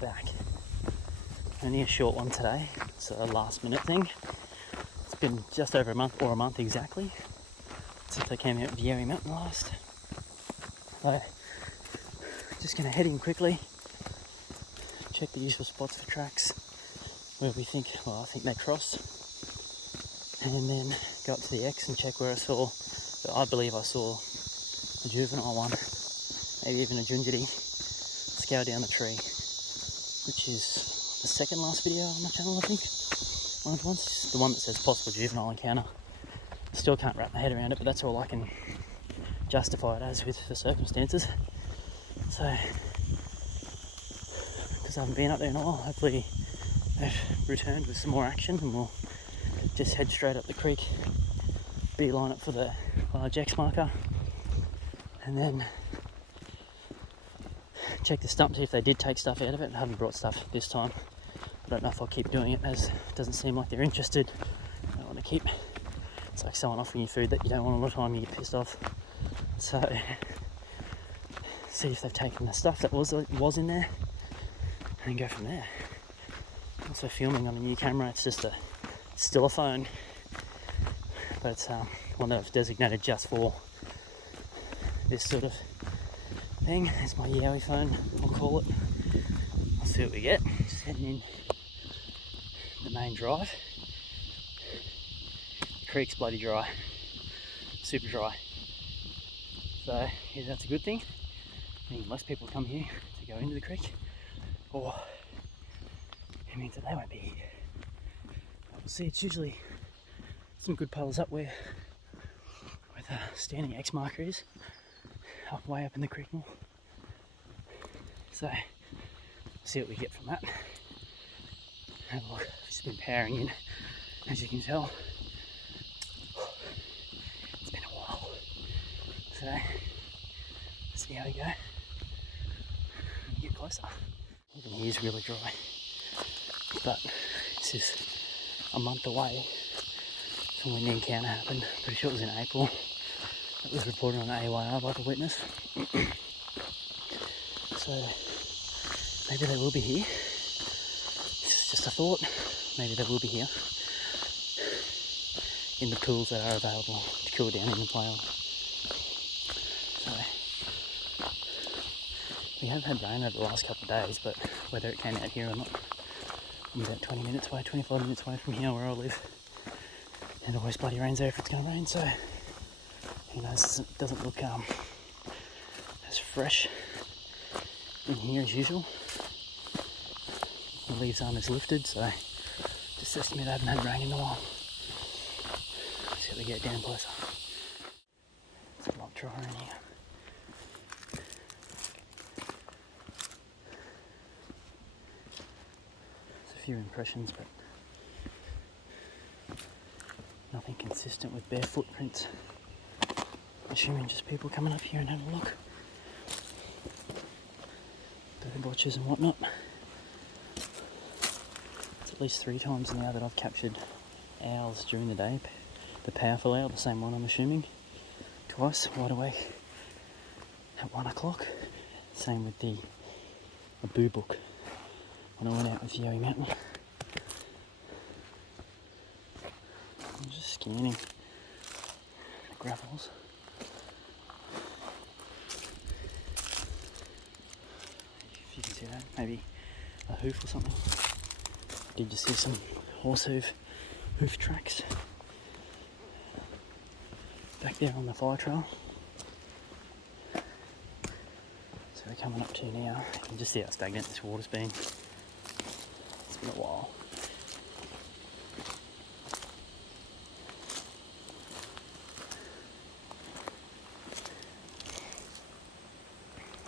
back. Only a short one today. It's a last minute thing. It's been just over a month exactly since I came out with Yowie Mountain last. So just going to head in quickly, check the usual spots for tracks where I think they cross, and then go up to the X and check where I believe I saw a juvenile one, maybe even a jungity, scour down the tree, which is the second last video on my channel, I think. One of the ones, the one that says possible juvenile encounter. Still can't wrap my head around it, but that's all I can justify it as with the circumstances. So, because I haven't been up there in a while, hopefully they've returned with some more action and we'll just head straight up the creek, beeline it for the large X marker, and then check the stump, see if they did take stuff out of it. I haven't brought stuff this time. I don't know if I'll keep doing it, as it doesn't seem like they're interested. I don't want to keep, it's like someone offering you food that you don't want all the time, you get pissed off. So see if they've taken the stuff that was in there, and go from there. Also filming on a new camera. It's just still a phone, but it's one that I've designated just for this sort of thing. It's my Yowie phone, I'll call it. I'll see what we get. Just heading in the main drive. The creek's bloody dry, super dry. So either that's a good thing, meaning less people come here to go into the creek, or it means that they won't be here. But we'll see. It's usually some good puddles up where the standing X marker is, way up in the creek more. So see what we get from that. Have a look. I've just been powering in, as you can tell. It's been a while. So let's see how we go. Get closer. Even here's really dry, but this is a month away from when the encounter happened. Pretty sure it was in April. It was reported on AYR by the witness. So maybe they will be here. It's just a thought. Maybe they will be here in the pools that are available to cool down in and play on. So we have had rain over the last couple of days, but whether it came out here or not, I'm about 20 minutes away, 25 minutes away from here where I live. And it always bloody rains there if it's going to rain, so who knows. It doesn't look as fresh in here as usual. The leaves aren't as lifted, so just estimate I haven't had rain in a while. See if we get down closer. It's a lot drier in here. There's a few impressions, but nothing consistent with bare footprints. Assuming just people coming up here and having a look. Bird watchers and whatnot. It's at least 3 times now that I've captured owls during the day. The powerful owl, the same one I'm assuming. Twice, wide awake at 1 o'clock. Same with the boo book when I went out with Yowie Mountain. I'm just scanning the gravels. If you can see that, maybe a hoof or something. I did just see some horse hoof tracks back there on the fire trail. So we're coming up to now. You can just see how stagnant this water's been. It's been a while.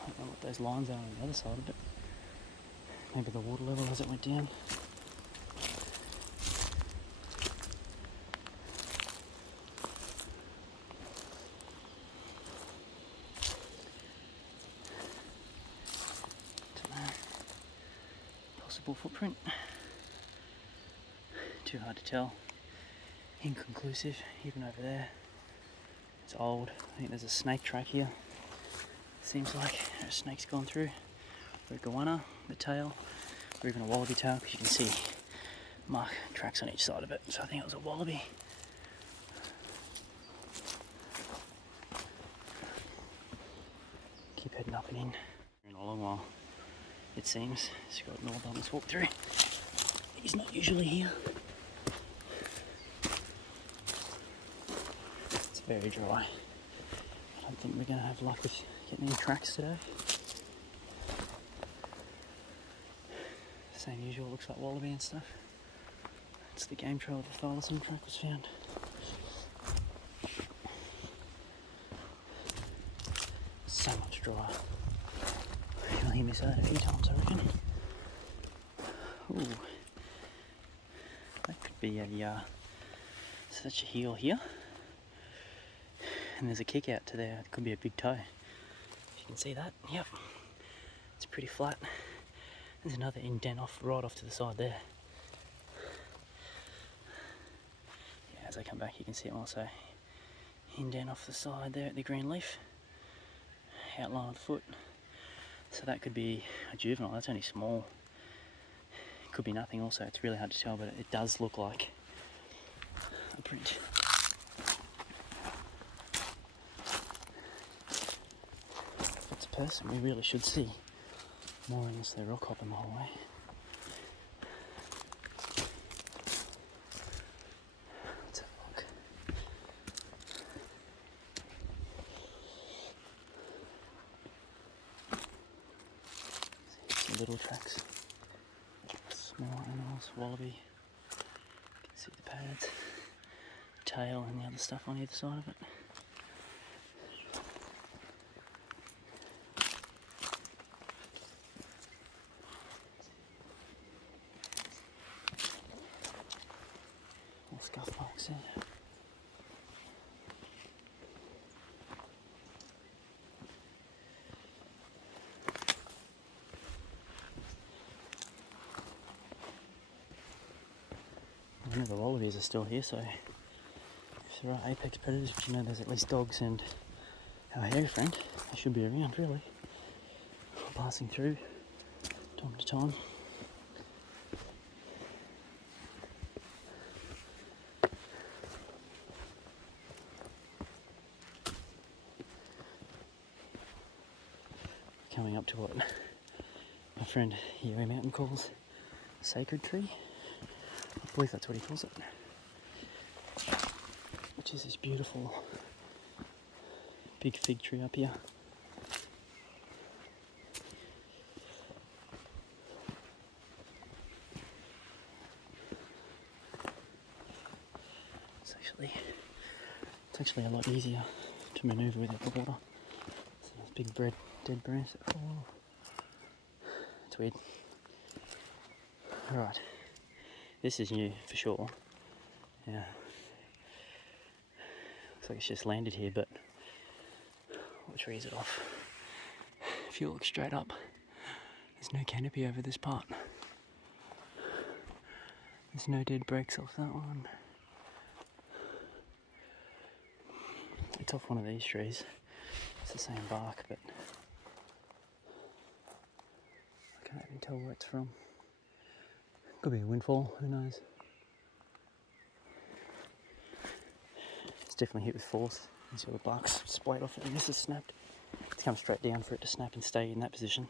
I don't know what those lines are on the other side of it. Maybe the water level as it went down. Possible footprint. Too hard to tell. Inconclusive, even over there. It's old. I think there's a snake track here. Seems like a snake's gone through. The goanna, the tail, or even a wallaby tail, because you can see mark tracks on each side of it. So I think it was a wallaby. Keep heading up and in. In a long while, it seems. He's got an old walk through. He's not usually here. It's very dry. I don't think we're going to have luck with getting any tracks today. Same usual, looks like wallaby and stuff. It's the game trail where the thylacine track was found. So much drier. You'll hear me say that a few times, I reckon. Ooh. That could be a such a heel here. And there's a kick out to there. It could be a big toe. You can see that. Yep. It's pretty flat. There's another indent right off to the side there. Yeah, as I come back you can see it also. Indent off the side there at the green leaf. Outline of the foot. So that could be a juvenile. That's only small. It could be nothing also. It's really hard to tell, but it does look like a print. If it's a person, we really should see more unless they're rock hopping the whole way. Let's have a look. Some little tracks. Small animals, wallaby. You can see the pads, tail and the other stuff on either side of it. More scuff marks there. I know the wallabies are still here, so if there are apex predators, but you know there's at least dogs and our hairy friend, they should be around really. Passing through time to time. Coming up to what my friend Yowie Mountain calls sacred tree. I believe that's what he calls it. Which is this beautiful big fig tree up here. It's actually a lot easier to manoeuvre without the water. So those big dead branches that fall off. It's weird. Alright. This is new for sure. Yeah. Looks like it's just landed here, but what tree is it off? If you look straight up, there's no canopy over this part. There's no dead breaks off that one. It's off one of these trees. It's the same bark, but I can't even tell where it's from. Could be a windfall, who knows? It's definitely hit with force. You see all the bark's splayed off it and this is snapped. It's come straight down for it to snap and stay in that position.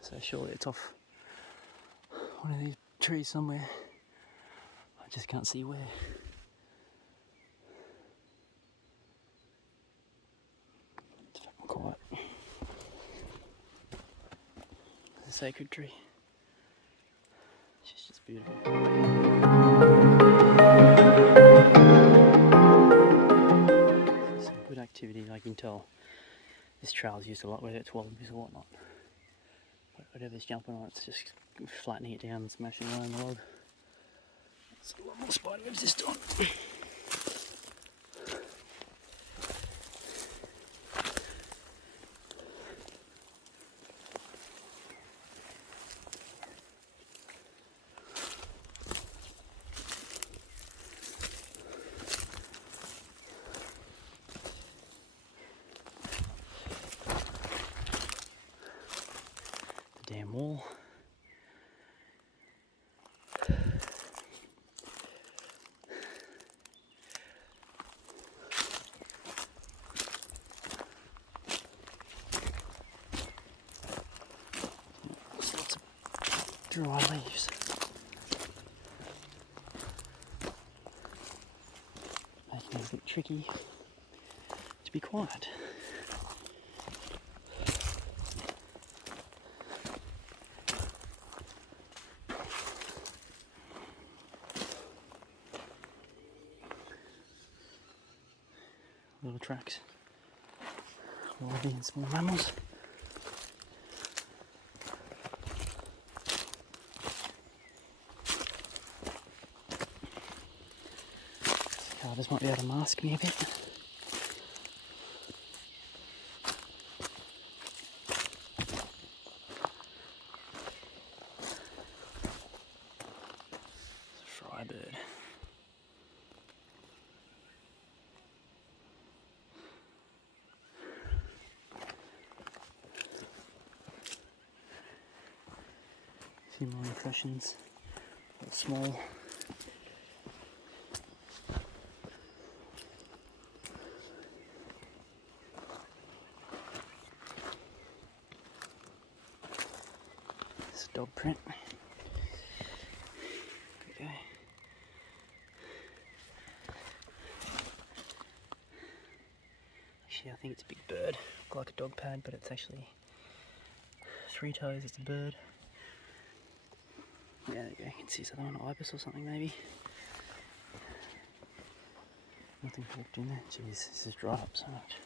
So surely it's off one of these trees somewhere. I just can't see where. It's fucking quiet. It's a sacred tree. She's just beautiful. Some good activity. I can tell this trail's used a lot, whether it's wallabies or whatnot. But whatever's jumping on, it's just flattening it down and smashing away on the log. There's a lot more spider webs this time. Damn wall. dry leaves. Making it a bit tricky to be quiet. Little tracks, larvae and small mammals. This might be able to mask me a bit. It's a fry bird. A few more impressions. A little small. Dog print. Okay. Actually, I think it's a big bird. Look like a dog pad, but it's actually 3 toes. It's a bird. Yeah, there you go. You can see something on ibis or something, maybe. Nothing hooked in there. Jeez, this has dried up so much.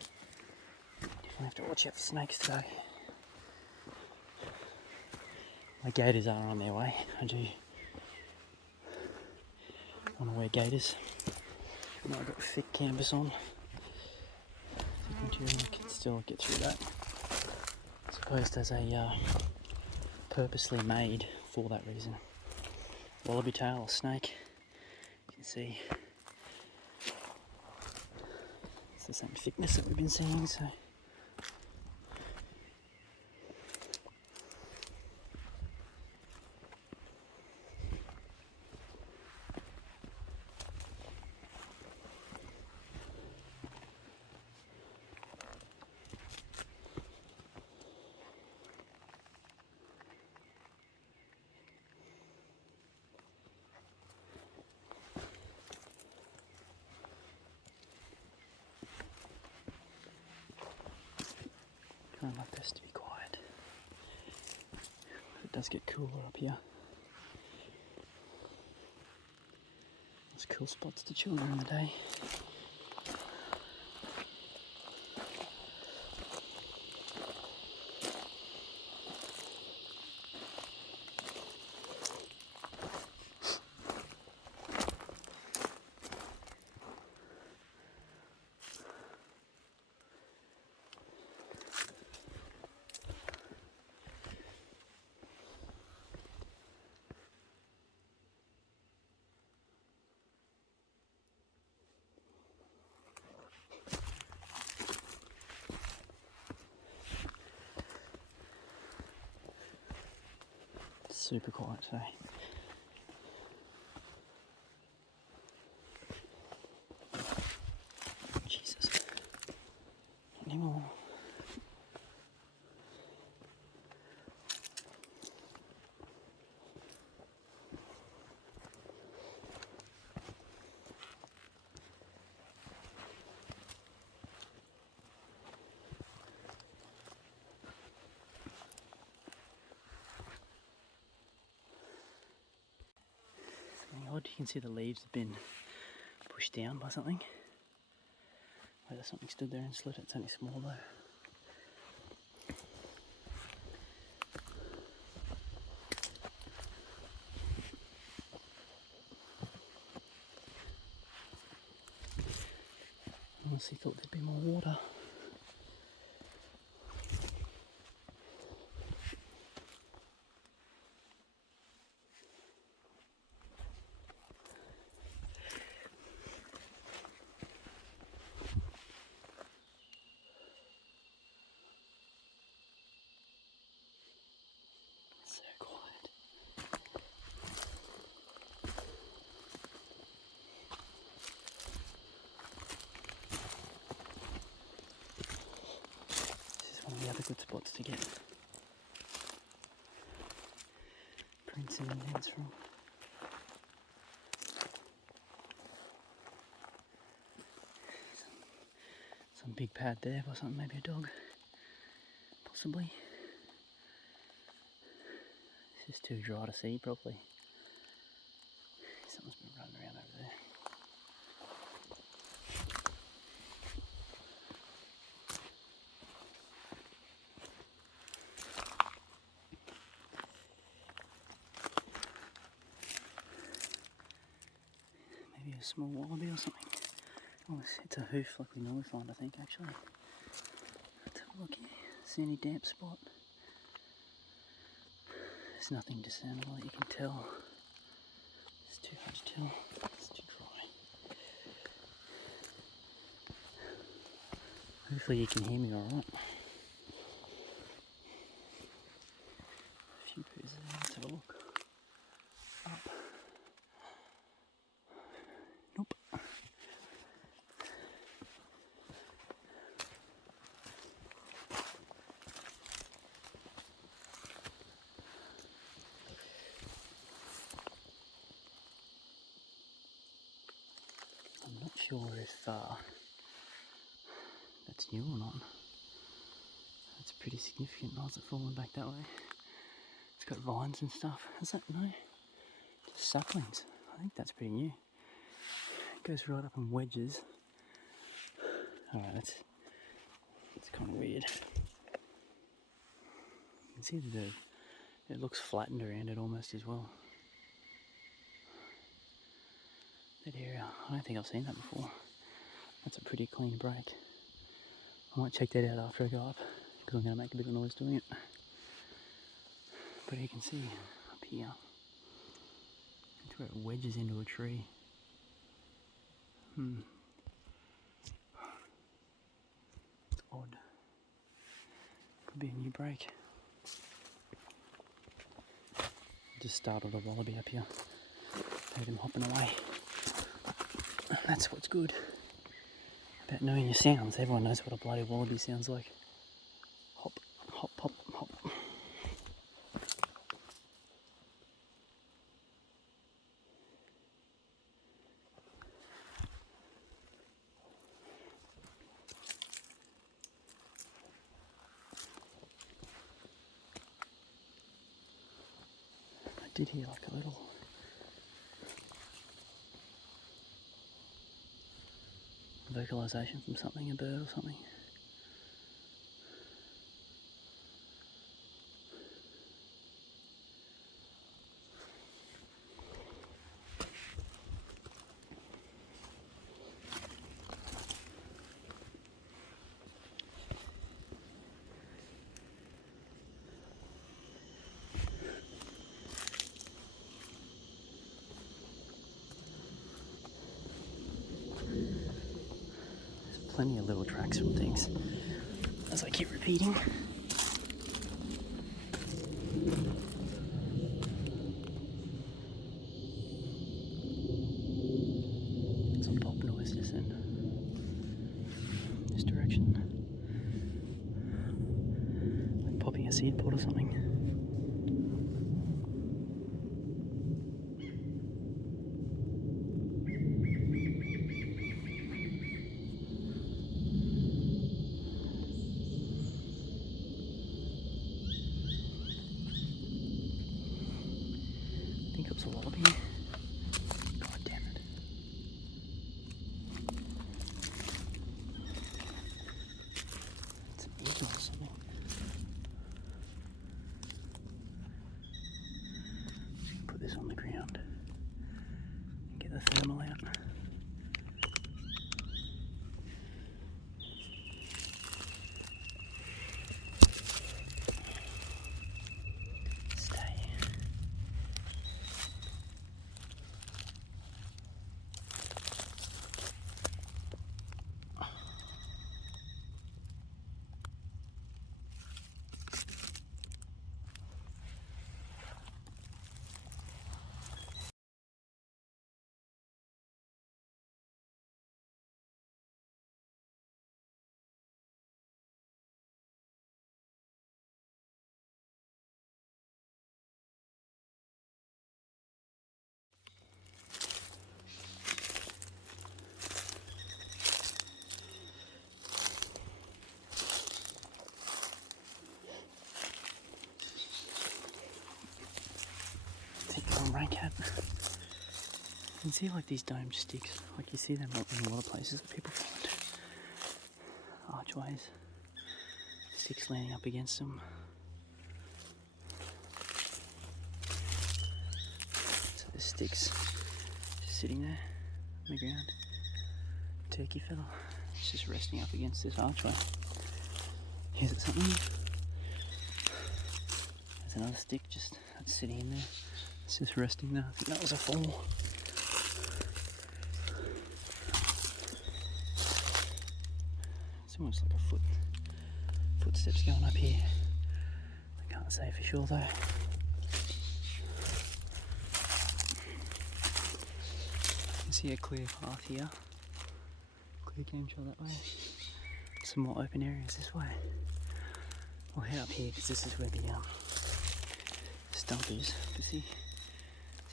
Definitely have to watch out for snakes today. My gators are on their way. I do want to wear gators. Now I've got thick canvas on. Thick material, I can still get through that. I suppose there's a purposely made for that reason. Wallaby tail or snake. You can see it's the same thickness that we've been seeing, so. Trying my best to be quiet. It does get cooler up here. There's cool spots to chill during the day. Super quiet today. Jesus. Not anymore. Odd, you can see the leaves have been pushed down by something. Whether something stood there and slid it, it's only small though. I honestly thought there'd be more water. So quiet. This is one of the other good spots to get prints and indents from. Some big pad there by something, maybe a dog, possibly. It's just too dry to see properly. Something's been running around over there. Maybe a small wallaby or something. Oh, it's a hoof like we normally find, I think, actually. Let's have a look here. See any damp spot? There's nothing discernible that you can tell. It's too hard to tell. It's too dry. Hopefully you can hear me alright. A few poos there. Let's have a look. Up. Nope. I'm not sure if that's new or not. That's pretty significant. Why is it falling back that way? It's got vines and stuff. Is that? No. Just saplings. I think that's pretty new. It goes right up in wedges. Alright, that's kind of weird. You can see that it looks flattened around it almost as well. That area, I don't think I've seen that before. That's a pretty clean break. I might check that out after I go up, because I'm going to make a bit of noise doing it. But you can see up here, it's where it wedges into a tree. It's odd. Could be a new break. Just startled a wallaby up here. Heard him hopping away. That's what's good about knowing your sounds. Everyone knows what a bloody wallaby sounds like. Hop, hop, hop, hop. I did hear like a little vocalization from something, a bird or something. Plenty of little tracks from things, as I keep repeating. Some pop noise just in this direction. Like popping a seed pod or something. I think it was a wallaby. God damn it. It's an eagle or something. rain cap. You can see like these domed sticks, like you see them in a lot of places that people find. Archways, sticks leaning up against them. So the sticks just sitting there on the ground. Turkey feather, it's just resting up against this archway. Is it something? There's another stick just that's sitting in there. It's just resting there. I think that was a fall. It's almost like a footsteps going up here. I can't say for sure though. You can see a clear path here. Clear game trail that way. Some more open areas this way. We'll head up here because this is where the stump is. You see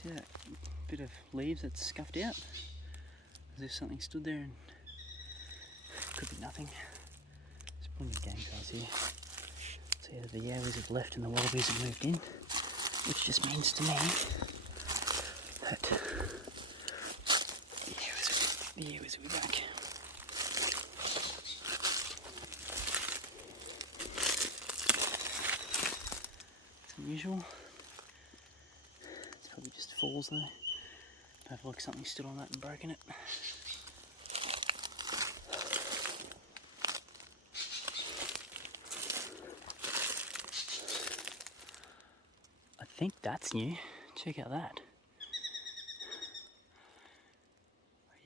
that bit of leaves that's scuffed out? As if something stood there and could be nothing. There's plenty of game trails here. So either the Yowies have left and the Wallabies have moved in, which just means to me that the Yowies will be back. It's unusual. It's probably just falls though. Have a look, something stood on that and broken it. I think that's new. Check out that.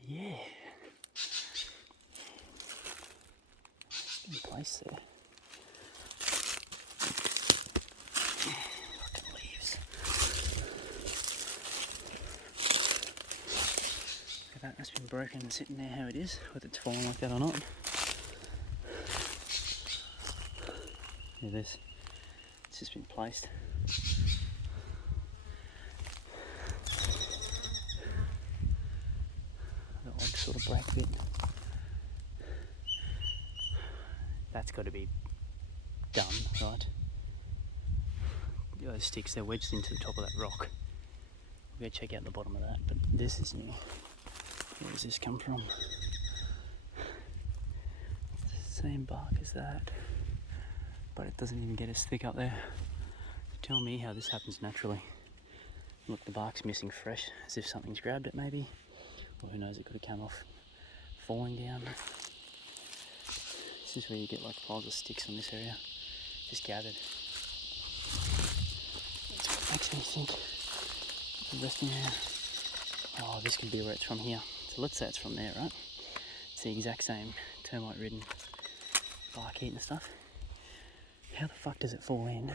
Yeah. In place there. Fucking leaves. Look at that, that's been broken and sitting there how it is, whether it's falling like that or not. Yeah, it's just been placed. The odd sort of break bit. That's got to be done, right? Those sticks, they're wedged into the top of that rock. We'll go check out the bottom of that, but this is new. Where does this come from? It's the same bark as that, but it doesn't even get as thick up there. Tell me how this happens naturally. Look, the bark's missing fresh, as if something's grabbed it maybe. Or who knows, it could have come off falling down. This is where you get like piles of sticks in this area, just gathered. That's what makes me think the resting area. Oh, this could be where it's from here. So let's say it's from there, right? It's the exact same termite ridden bark heat and stuff. How the fuck does it fall in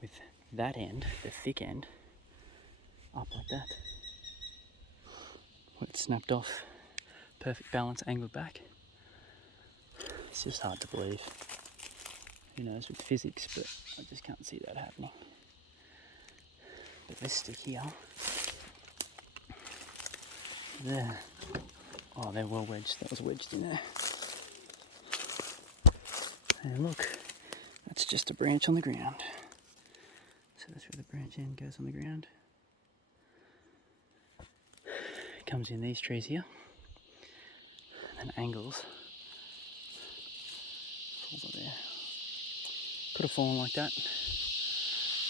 with that end, the thick end, up like that? Well, it's snapped off, perfect balance, angled back. It's just hard to believe. Who knows with physics, but I just can't see that happening. But this stick here, there. Oh, they're well wedged. That was wedged in there. And look, that's just a branch on the ground. So that's where the branch end goes on the ground. It comes in these trees here, and then angles. Falls up there. Could have fallen like that,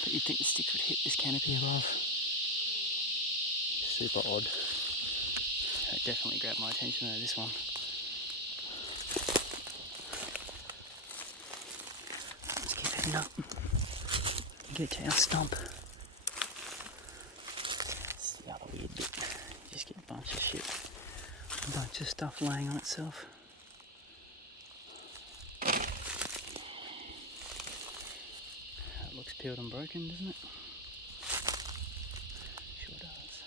but you'd think the stick would hit this canopy above. Super odd. That definitely grabbed my attention though, this one. Let's keep heading up. Get to our stump. That's the other weird bit. You just get a bunch of shit. A bunch of stuff laying on itself. That looks peeled and broken, doesn't it? Sure does.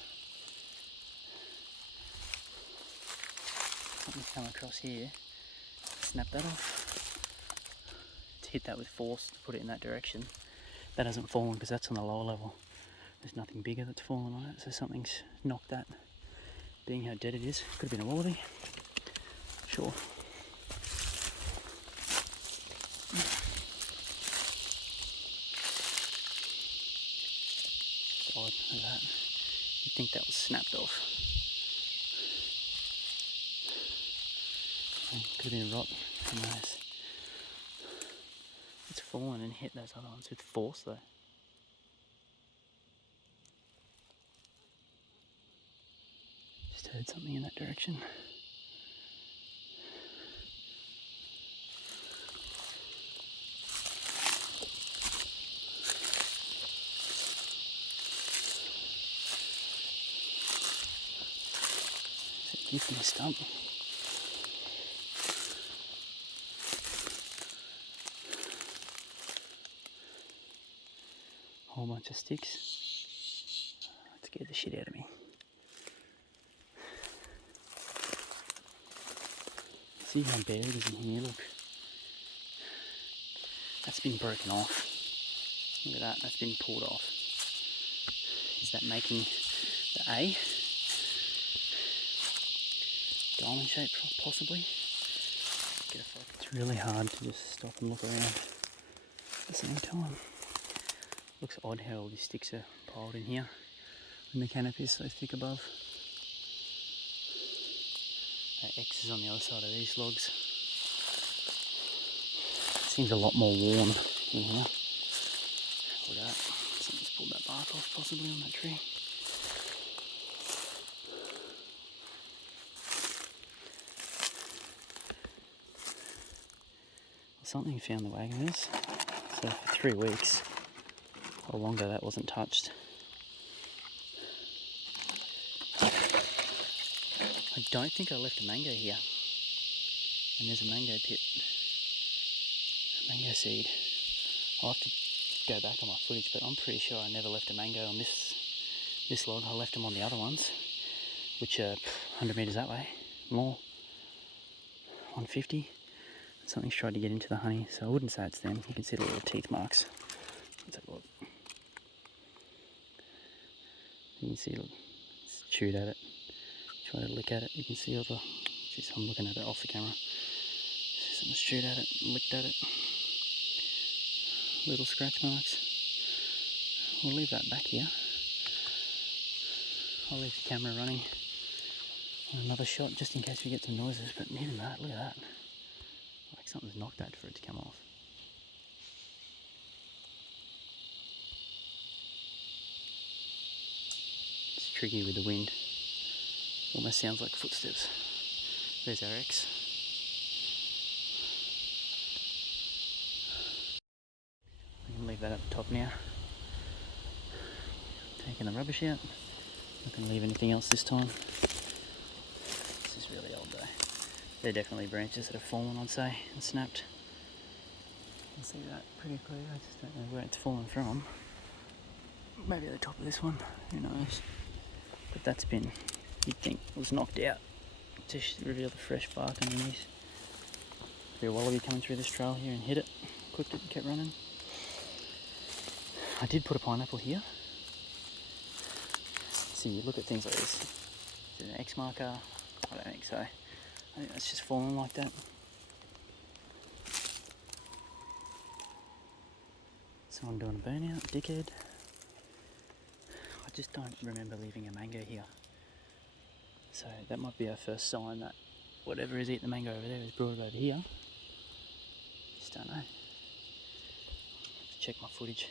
Something's come across here. Snap that off. To hit that with force to put it in that direction. That hasn't fallen because that's on the lower level. There's nothing bigger that's fallen on it, so something's knocked that. Being how dead it is, could have been a wallaby. Sure. God, look at that. think that was snapped off. Could have been rot, who knows. It's fallen and hit those other ones with force though. Just heard something in that direction. It's a gifting stump. Whole bunch of sticks. That scared the shit out of me. See how bare it is in here, look. That's been broken off. Look at that, that's been pulled off. Is that making the A? Diamond shape, possibly? Get a focus. It's really hard to just stop and look around at the same time. Looks odd how all these sticks are piled in here when the canopy is so thick above. That X is on the other side of these logs. Seems a lot more warm in here. Look at that. Something's pulled that bark off possibly on that tree. Something found the wagoners. So for 3 weeks or longer that wasn't touched. I don't think I left a mango here. And there's a mango pit. A mango seed. I'll have to go back on my footage, but I'm pretty sure I never left a mango on this log. I left them on the other ones, which are 100 metres that way. More. 150. Something's tried to get into the honey, so I wouldn't say it's them. You can see the little teeth marks. Let's have a look. You can see it's chewed at it. Try to lick at it. You can see all the... Jeez, I'm looking at it off the camera. Someone's chewed at it, licked at it. Little scratch marks. We'll leave that back here. I'll leave the camera running on another shot just in case we get some noises, but even that, look at that. Like something's knocked at for it to come off. It's tricky with the wind. Almost sounds like footsteps. There's our X. We can leave that at the top now. Taking the rubbish out. Not going to leave anything else this time. This is really old though. They're definitely branches that have fallen, I'd say, and snapped. You can see that pretty clear. I just don't know where it's fallen from. Maybe at the top of this one, who knows. But that's been, you'd think, was knocked out to reveal the fresh bark underneath. Could be a wallaby coming through this trail here and hit it, clipped it and kept running. I did put a pineapple here. See, you look at things like this. Is it an X marker? I don't think so. I think that's just fallen like that. Someone doing a burnout, dickhead. I just don't remember leaving a mango here. So that might be our first sign that whatever is eating the mango over there is brought it over here. Just don't know. Have to check my footage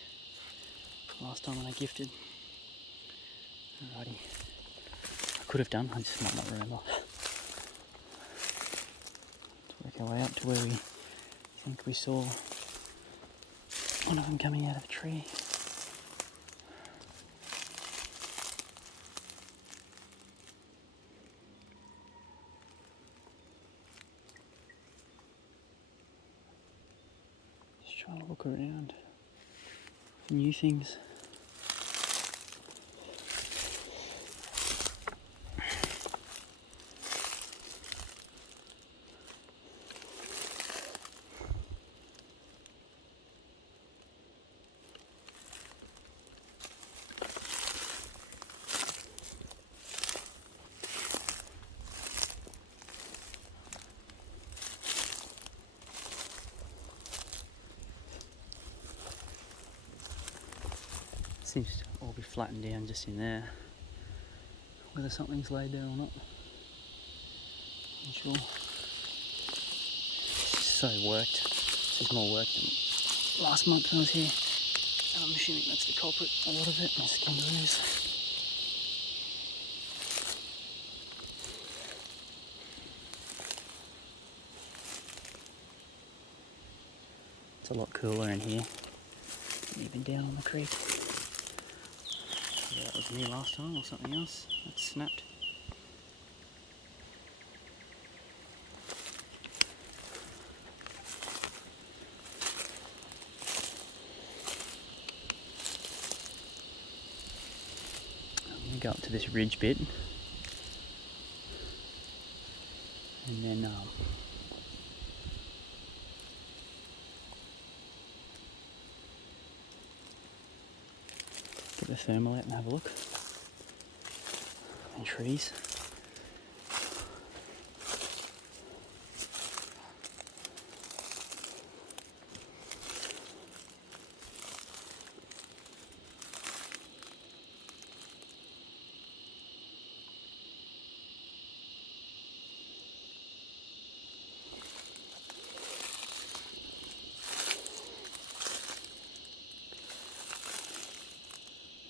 last time when I gifted. Alrighty. I could have done, I just might not remember. Let's work our way up to where we think we saw one of them coming out of a tree. Just trying to look around for new things. Seems to all be flattened down just in there. whether something's laid there or not. Not sure. It's so worked. This is more work than last month when I was here. And I'm assuming that's the culprit, a lot of it, those kangaroos. It's a lot cooler in here than even down on the creek. Yeah, that was me last time or something else. That snapped. I'm going to go up to this ridge bit and then get the thermal out and have a look. And trees.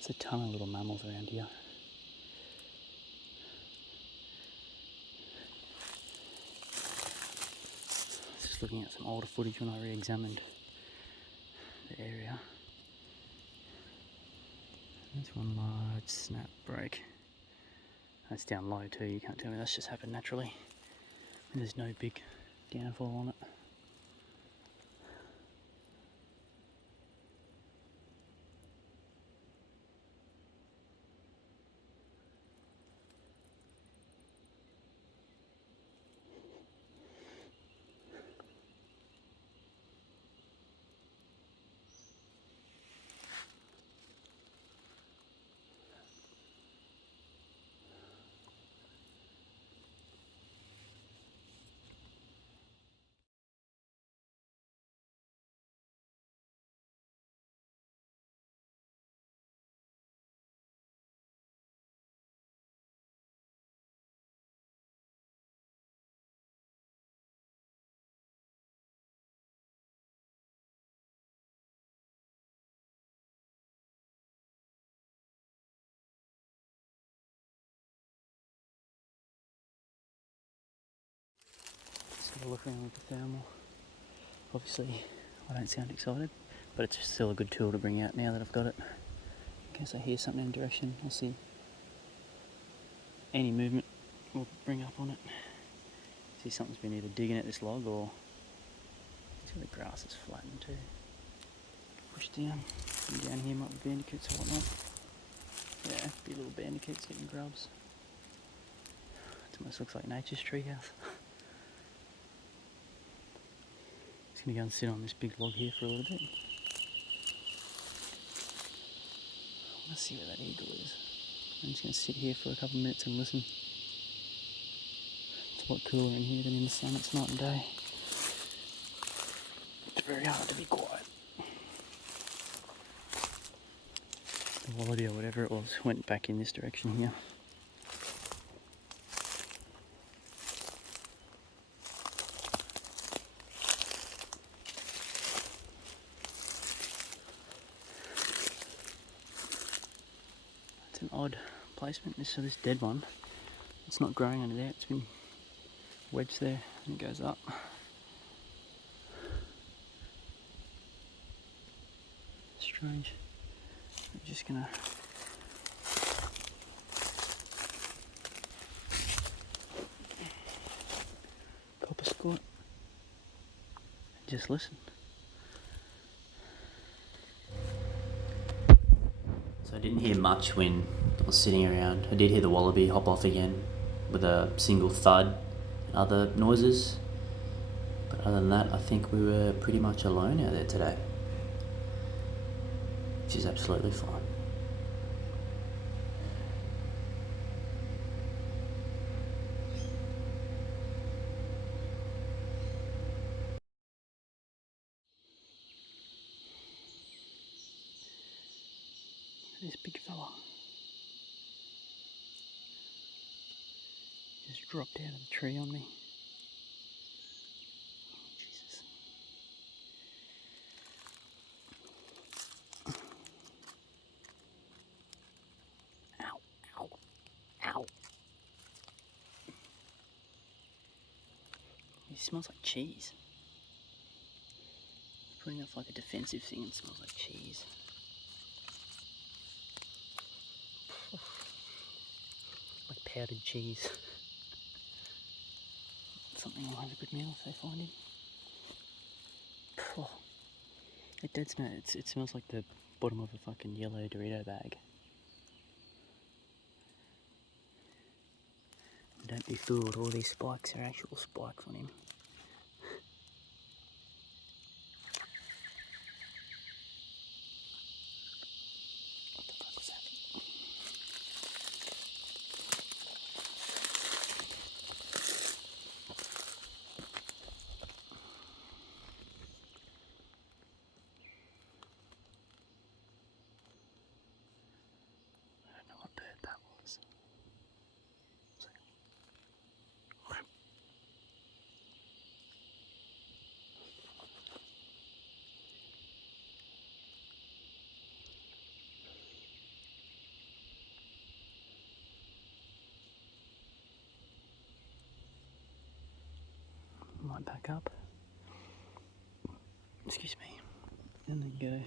There's a ton of little mammals around here. Just looking at some older footage when I re-examined the area. There's one large snap break. That's down low too, you can't tell me that's just happened naturally. And there's no big downfall on it. Just have a look around with the thermal. Obviously, I don't sound excited, but it's still a good tool to bring out now that I've got it. In case I hear something in direction, I'll see any movement will bring up on it. See something's been either digging at this log or the grass is flattened too. Push down. And down here might be bandicoots or whatnot. Yeah, be little bandicoots getting grubs. It almost looks like nature's treehouse. Just gonna go and sit on this big log here for a little bit. I wanna see where that eagle is. I'm just gonna sit here for a couple of minutes and listen. It's a lot cooler in here than in the sun. It's night and day. It's very hard to be quiet. The wallaby or whatever it was went back in this direction here. It's an odd placement. So this dead one, it's not growing under there. It's been wedged there and it goes up. Strange. I'm just gonna pop a squat and just listen. So I didn't hear much when I was sitting around. I did hear the wallaby hop off again with a single thud and other noises. But other than that, I think we were pretty much alone out there today, which is absolutely fine. This big fella. just dropped out of the tree on me. Jesus. Ow, ow, ow. It smells like cheese. Putting off like a defensive thing and smells like cheese. Like powdered cheese. Something will have a good meal if they find him. Oh, it did smell. It smells like the bottom of a fucking yellow Dorito bag. Don't be fooled, all these spikes are actual spikes on him. What the fuck was that? I don't know what bird that was. Might back up. Excuse me. And then go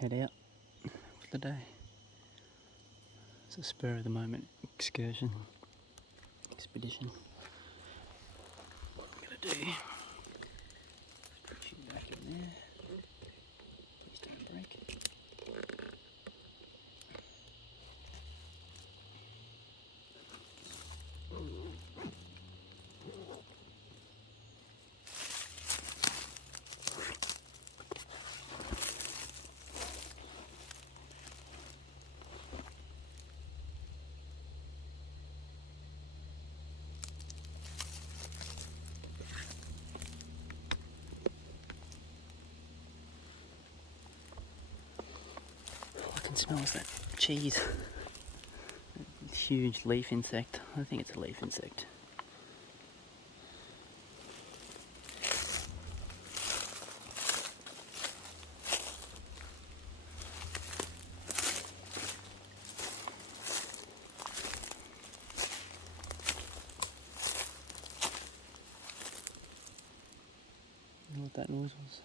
head out for the day. It's a spur of the moment excursion. Expedition. What I'm gonna do. Put you back in there. Please don't break. All I can smell is that cheese. That huge leaf insect. I think it's a leaf insect. I don't know what that noise was.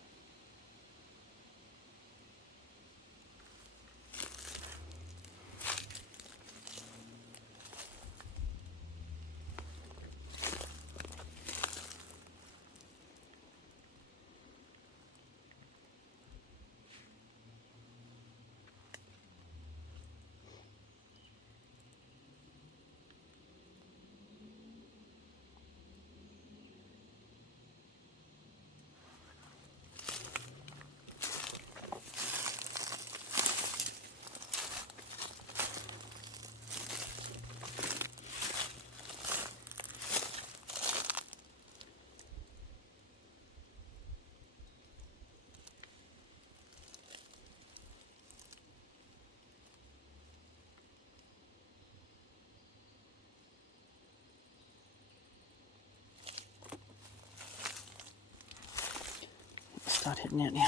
Start heading out now.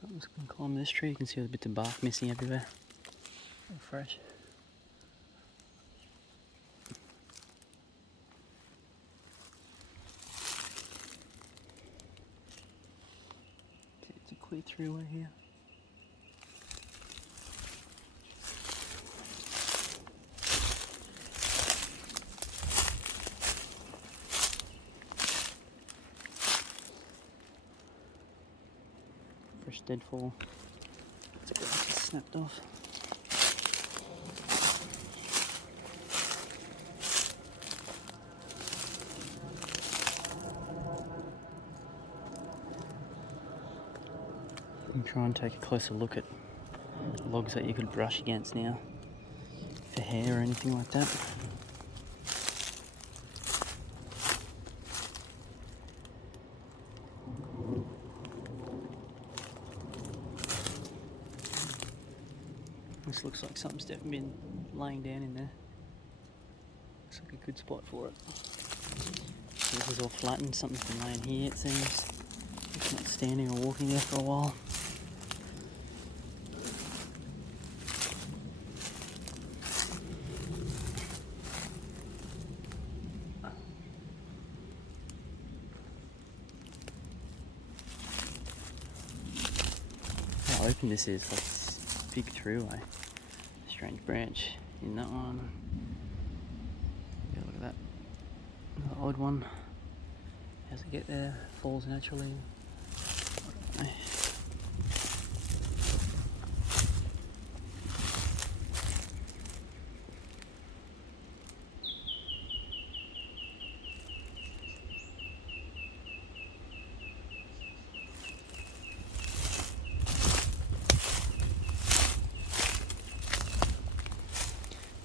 Something's going to climb this tree. You can see the bits of bark missing everywhere. All fresh. It's a clear throughway here. Fresh deadfall. It's a bit snapped off. Try and take a closer look at logs that you could brush against now for hair or anything like that. This looks like something's definitely been laying down in there. Looks like a good spot for it. This is all flattened, something's been laying here it seems. It's not standing or walking there for a while. How open this is, like this big throughway. Strange branch in that one. Yeah, look at that. The odd one. How's it get there? Falls naturally. I don't know.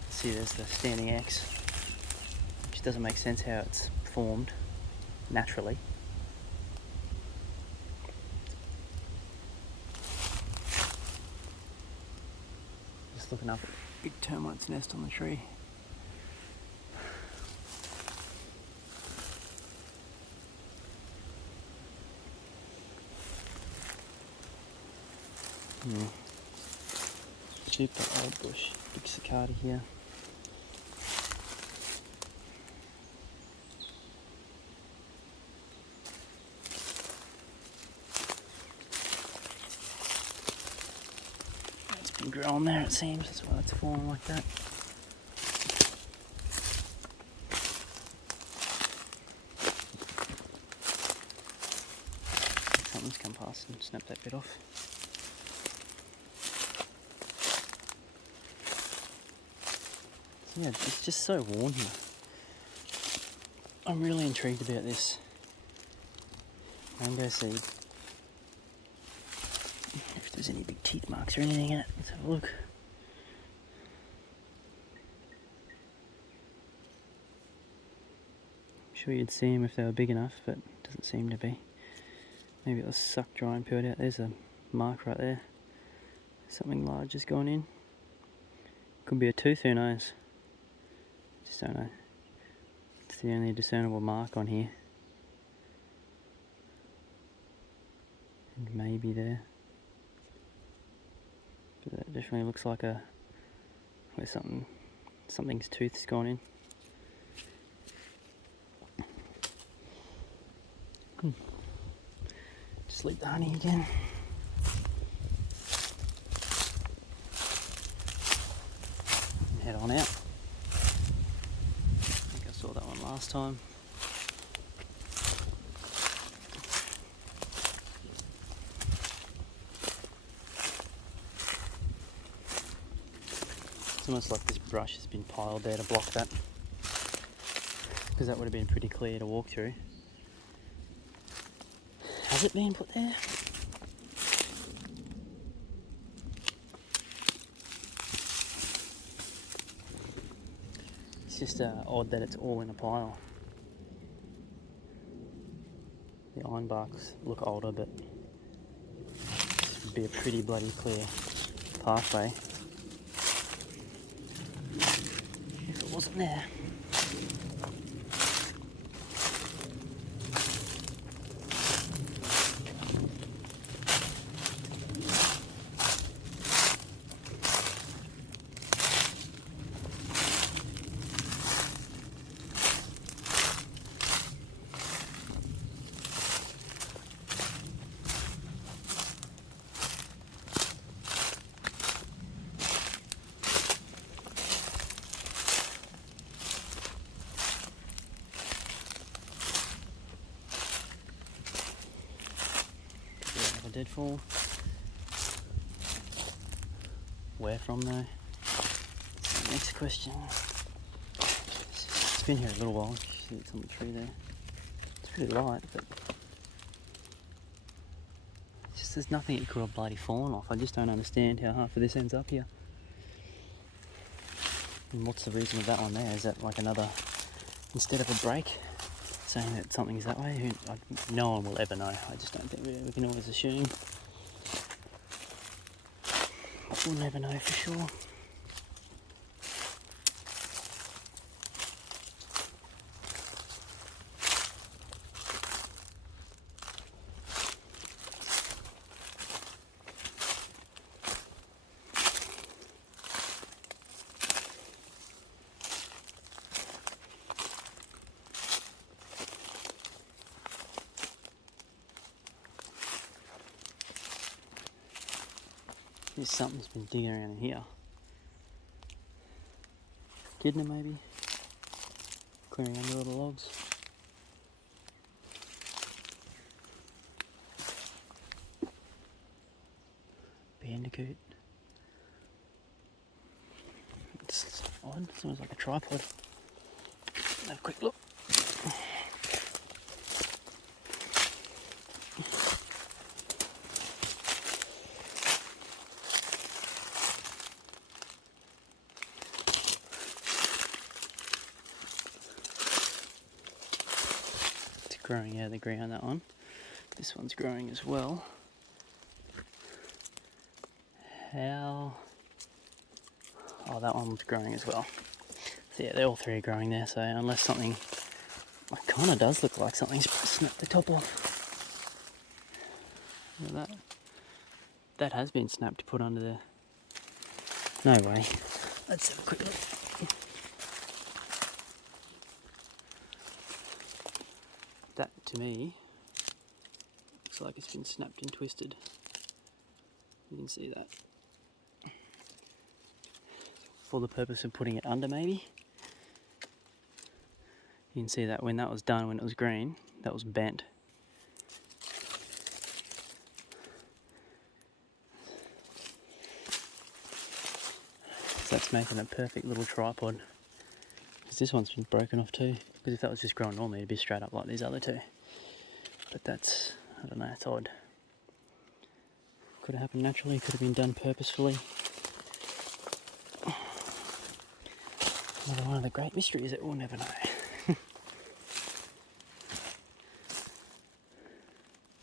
See, there's the standing X, which doesn't make sense how it's formed naturally. Just looking up at a big termite's nest on the tree. Super old bush, big cicada here. It's been growing there, it seems, that's why it's falling like that. Something's come past and snapped that bit off. Yeah, it's just so warm here. I'm really intrigued about this mango seed. If there's any big teeth marks or anything in it, let's have a look. I'm sure you'd see them if they were big enough, but it doesn't seem to be. Maybe it was sucked dry and peeled out. There's a mark right there. Something large has gone in. Could be a tooth, who knows? Just don't know. It's the only discernible mark on here. And maybe there. But that definitely looks like a where something's tooth's gone in. Just leave the honey again. And head on out. Saw that one last time. It's almost like this brush has been piled there to block that, because that would have been pretty clear to walk through. Has it been put there? It's just odd that it's all in a pile. The iron barks look older, but this would be a pretty bloody clear pathway if it wasn't there. Deadfall. Where from though? That's the next question. It's been here a little while. You see it's on the tree there. It's pretty light, but it's just there's nothing it could have bloody fallen off. I just don't understand how half of this ends up here. And what's the reason of that one there? Is that like another, instead of a break, saying that something's that way? No one will ever know. I just don't think we can always assume. But we'll never know for sure. Something's been digging around in here. Echidna maybe? Clearing under all the logs. Bandicoot. It's odd, it's almost like a tripod. Have a quick look. Growing out of the ground, that one. This one's growing as well. How? Oh, that one was growing as well. So yeah, they're all three growing there, so unless something, it kind of does look like something's snapped the top off. Look at that. That has been snapped to put under there. No way. Let's have a quick look. That, to me, looks like it's been snapped and twisted. You can see that. For the purpose of putting it under, maybe. You can see that when that was done, when it was green, that was bent. So that's making a perfect little tripod. Because this one's been broken off too. Because if that was just growing normally, it'd be straight up like these other two. But that's, I don't know, it's odd. Could have happened naturally, could have been done purposefully. Another one of the great mysteries that we'll never know.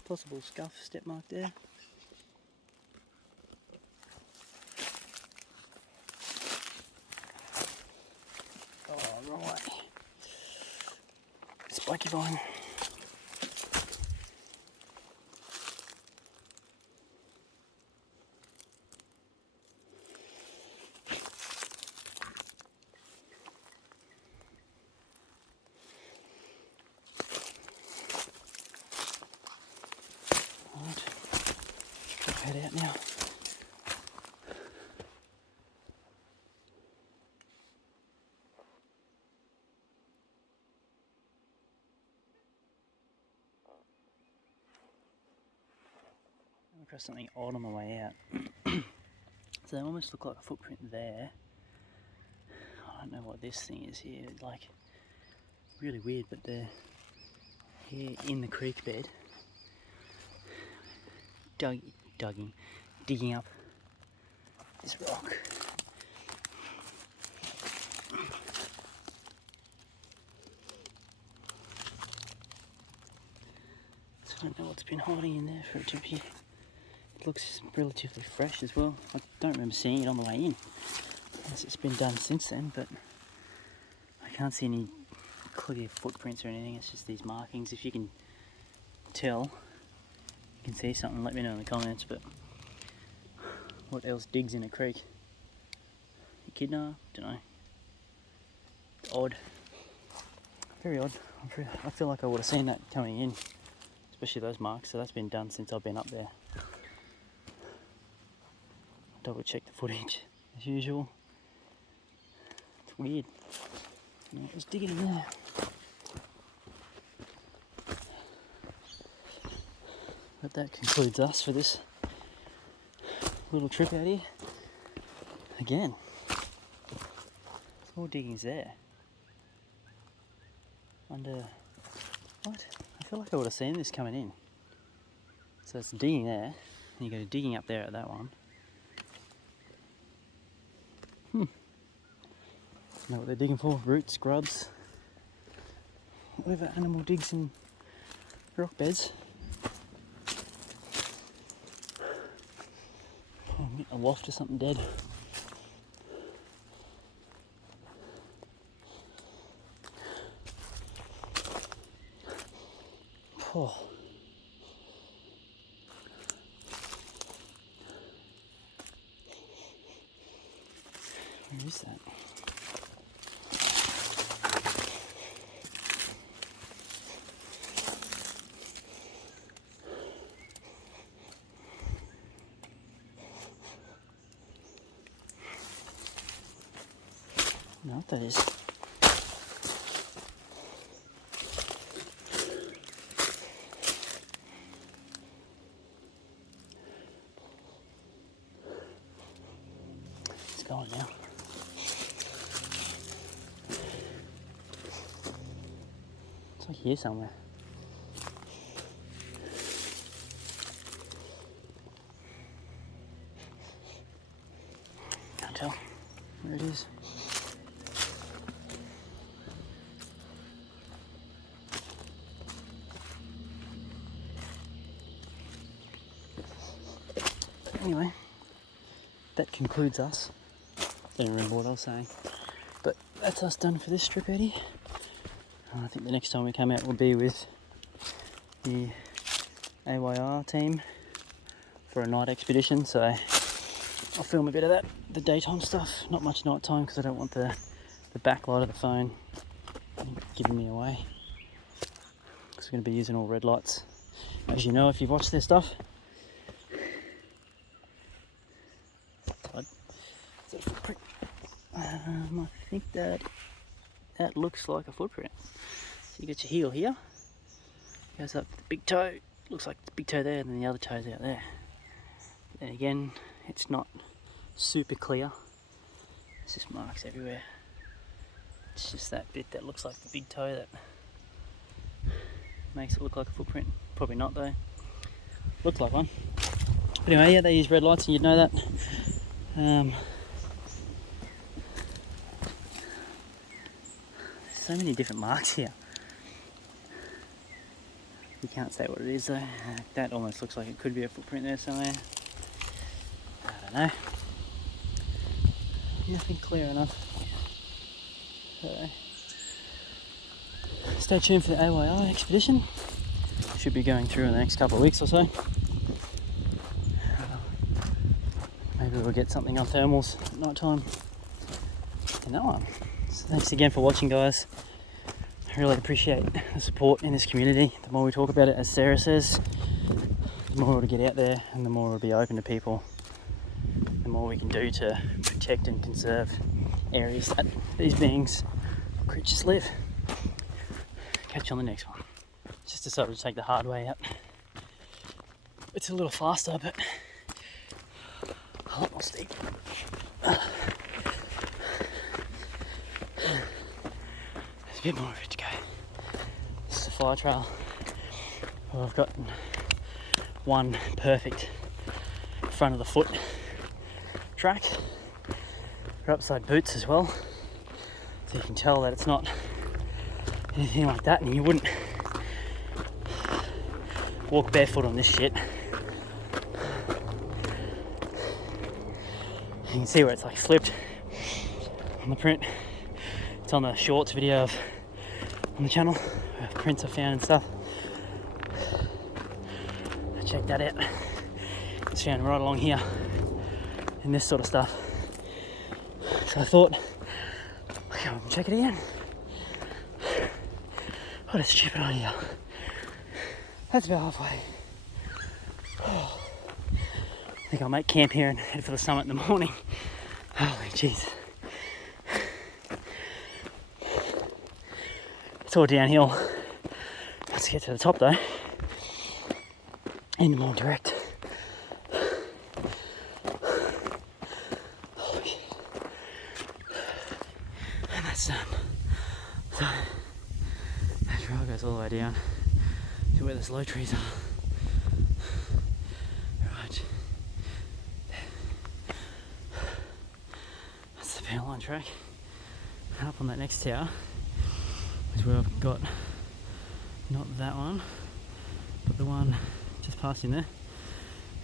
Possible scuff step mark there. Oh, wrong way. Spiky vine. Right. Head out now. Across something odd on the way out. So they almost look like a footprint there. I don't know what this thing is here, like really weird, but they're here in the creek bed, digging up this rock. So I don't know what's been hiding in there for it to be. It looks relatively fresh as well. I don't remember seeing it on the way in, unless it's been done since then, but I can't see any clear footprints or anything. It's just these markings. If you can tell, you can see something, let me know in the comments. But what else digs in a creek? Echidna? Don't know. Odd. Very odd. I feel like I would have seen that coming in, especially those marks. So that's been done since I've been up there. Double check the footage as usual. It's weird. Let's dig it in there. But that concludes us for this little trip out here. Again, more digging's there. Under what? I feel like I would have seen this coming in. So it's digging there. And you go digging up there at that one. Know what they're digging for? Roots, grubs, whatever animal digs in rock beds. Oh, I'm getting a waft of something dead. Oh. Where is that? I don't know what that is. It's gone now. It's like here somewhere. Can't tell where it is. Anyway, that concludes us. Don't remember what I was saying, but that's us done for this trip, Eddie. I think the next time we come out will be with the AYR team for a night expedition, so I'll film a bit of that, the daytime stuff, not much night time because I don't want the backlight of the phone giving me away, because we're going to be using all red lights, as you know if you've watched their stuff. Is that a footprint? I think that looks like a footprint. So you get your heel here, goes up the big toe, looks like the big toe there, and then the other toe's out there. Then again, it's not super clear, it's just marks everywhere. It's just that bit that looks like the big toe that makes it look like a footprint. Probably not though, looks like one. But anyway, yeah, they use red lights and you'd know that. So many different marks here. You can't say what it is though. That almost looks like it could be a footprint there somewhere. I don't know. Nothing clear enough. So, stay tuned for the AYR expedition. Should be going through in the next couple of weeks or so. Maybe we'll get something on thermals at night time in that one. So thanks again for watching, guys. I really appreciate the support in this community. The more we talk about it, as Sarah says, the more it'll get out there and the more it'll be open to people. The more we can do to protect and conserve areas that these beings, creatures live. Catch you on the next one. Just decided to take the hard way out. It's a little faster, but a lot more steep. There's a bit more of it to go. This is a fly trail. Well, I've got one perfect front of the foot track. They're upside boots as well, so you can tell that it's not anything like that, and you wouldn't walk barefoot on this shit. You can see where it's like flipped on the print. It's on the shorts video on the channel, prints I found and stuff. Check that out. It's found right along here in this sort of stuff. So I thought, okay, I'll check it again. What a stupid idea. That's about halfway. Oh. I think I'll make camp here and head for the summit in the morning. Holy jeez. It's all downhill. Let's get to the top though. And more direct. And that's done. So that trail goes all the way down to where those low trees are. Right. hairline track. Up on that next tower is where I've got not that one, but the one just past in there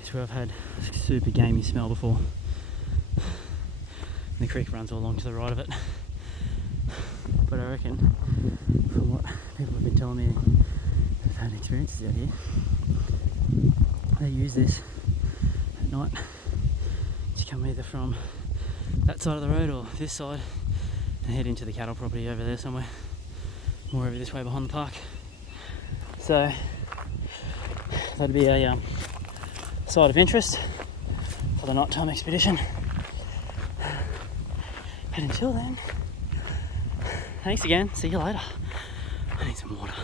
is where I've had a super gamey smell before. And the creek runs all along to the right of it. But I reckon, from what people have been telling me who've had experiences out here, they use this at night to come either from that side of the road or this side and head into the cattle property over there somewhere, more over this way behind the park. So that'd be a site of interest for the nighttime expedition. And until then, thanks again, see you later. I need some water.